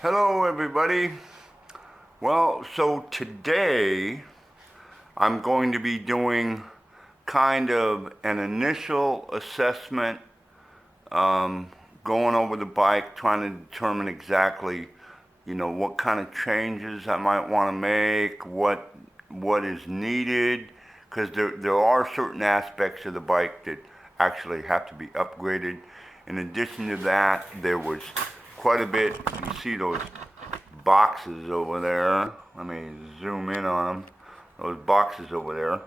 Hello everybody. Well, so today I'm going to be doing kind of an initial assessment, going over the bike, trying to determine exactly, what kind of changes I might want to make, what is needed, because there are certain aspects of the bike that actually have to be upgraded. In addition to that, there was quite a bit. You see those boxes over there. Let me zoom in on them. Those boxes over there.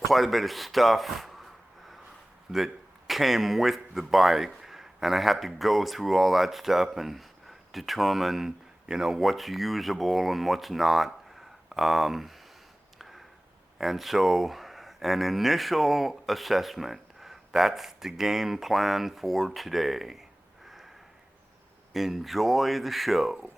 Quite a bit of stuff that came with the bike, and I had to go through all that stuff and determine, what's usable and what's not. And so, an initial assessment. That's the game plan for today. Enjoy the show.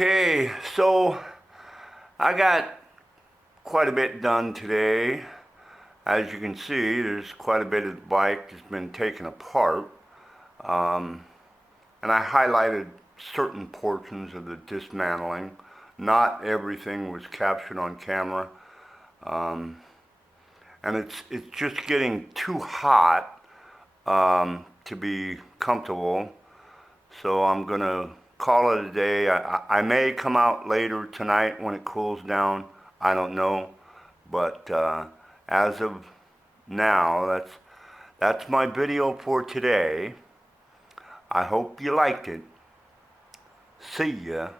Okay, so I got quite a bit done today. As you can see, there's quite a bit of the bike that's been taken apart. And I highlighted certain portions of the dismantling. Not everything was captured on camera. And it's just getting too hot to be comfortable. So I'm gonna call it a day. I may come out later tonight when it cools down. I don't know. But as of now, that's my video for today. I hope you liked it. See ya.